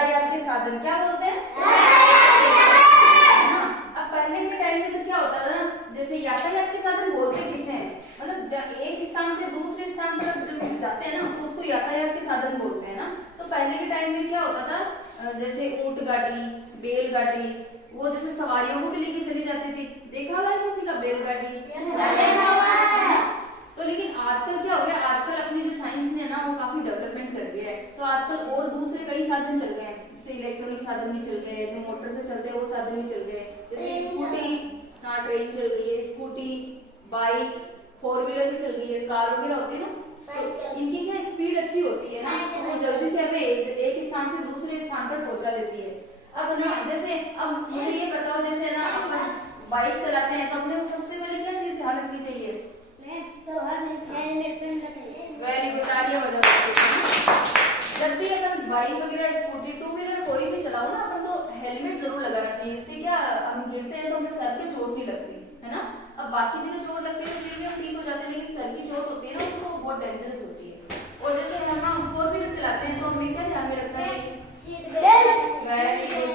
यातायात के साधन क्या बोलते हैं, है ना। अब पहले के टाइम में तो क्या होता था ना, जैसे यातायात के साधन बोलते किसे हैं, मतलब एक स्थान से दूसरे स्थान तक जब जाते हैं ना तो उसको यातायात के साधन बोलते हैं ना। तो पहले के टाइम में क्या होता था, जैसे ऊंट गाड़ी, बैलगाड़ी, वो जैसे सवारियों को भी लेके चली जाती थी। देखा हुआ है किसी का बैलगाड़ी? तो लेकिन आजकल क्या हो गया, आजकल अपनी जो साइंस ने ना वो काफी डेवलपमेंट कर दिया है, तो आजकल और दूसरे कई साधन चल गए हैं, जैसे इलेक्ट्रॉनिक साधन भी चल गए, जो मोटर से चलते हैं वो साधन भी चल गए, जैसे स्कूटी, हाँ ट्रेन चल गई है, स्कूटी, बाइक, 4 व्हीलर भी चल गई है, कार वगैरह होती है ना, तो इनकी क्या स्पीड अच्छी होती है ना, तो वो जल्दी से हमें एक स्थान से दूसरे स्थान पर पहुंचा देती है। अब ना जैसे अब मुझे ये बताओ, जैसे ना अपन बाइक चलाते हैं तो अपने को सबसे पहले क्या चीज ध्यान रखनी चाहिए? वेरी गुड, तालियां बजाओ। जब भी अपन बाइक वगैरह, स्कूटी, 2 व्हीलर कोई भी चलाओ ना, अपन तो हेलमेट जरूर लगाना चाहिए। इससे क्या हम गिरते हैं तो हमें सर पे चोट नहीं लगती है ना। अब बाकी जगह चोट लगती है तो फिर भी हम ठीक हो जाते हैं, लेकिन सर की चोट होती है ना तो बहुत डेंजरस होती है। और जैसे हम 4 व्हीलर चलाते हैं तो हमें क्या ध्यान में रखना चाहिए? वेरी गुड,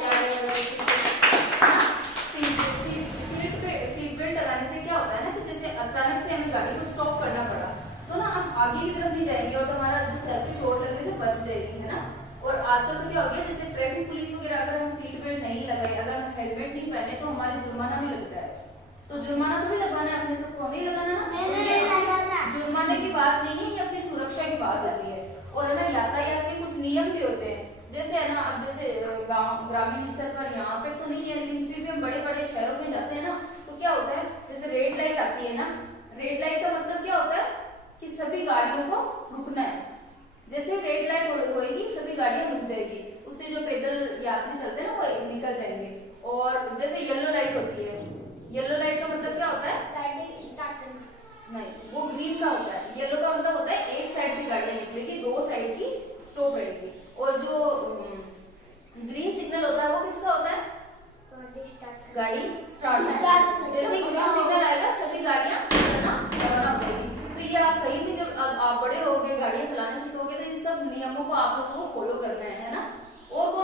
सीट बेल्ट लगाने से क्या होता है ना कि जैसे अचानक से हमें गाड़ी को स्टॉप करना पड़ा तो ना हम आगे की तरफ नहीं जाएंगे और हमारा जो सर पे चोट लगने से बच जाएगी, है ना। और आजकल तो क्या हो गया, जैसे ट्रैफिक पुलिस वगैरह अगर हम सीट बेल्ट नहीं लगाए, अगर हेलमेट नहीं पहने तो हमारे जुर्माना भी लगता है। तो जुर्माना तो भी लगाना है अपने सबको, नहीं लगाना ना, जुर्माने की बात नहीं है, ये अपनी सुरक्षा की बात होती है। और है ना, यातायात के कुछ नियम भी होते हैं, जैसे है ना, अब जैसे गांव ग्रामीण स्तर पर यहाँ पे तो नहीं है, लेकिन फिर भी हम बड़े बड़े शहरों में जाते हैं ना, तो क्या होता है, जैसे रेड लाइट आती है ना, रेड लाइट का मतलब क्या होता है कि सभी गाड़ियों को रुकना है। जैसे रेड लाइट होगी सभी गाड़ियां रुक जाएगी, उससे जो पैदल यात्री चलते हैं ना वो निकल जाएंगे। और जैसे येलो लाइट होती है, येलो लाइट का मतलब क्या होता है, नहीं वो ग्रीन का होता है, येलो का मतलब होता है एक साइड से गाड़ियां निकलेगी, 2 साइड की स्टॉप रहेगी।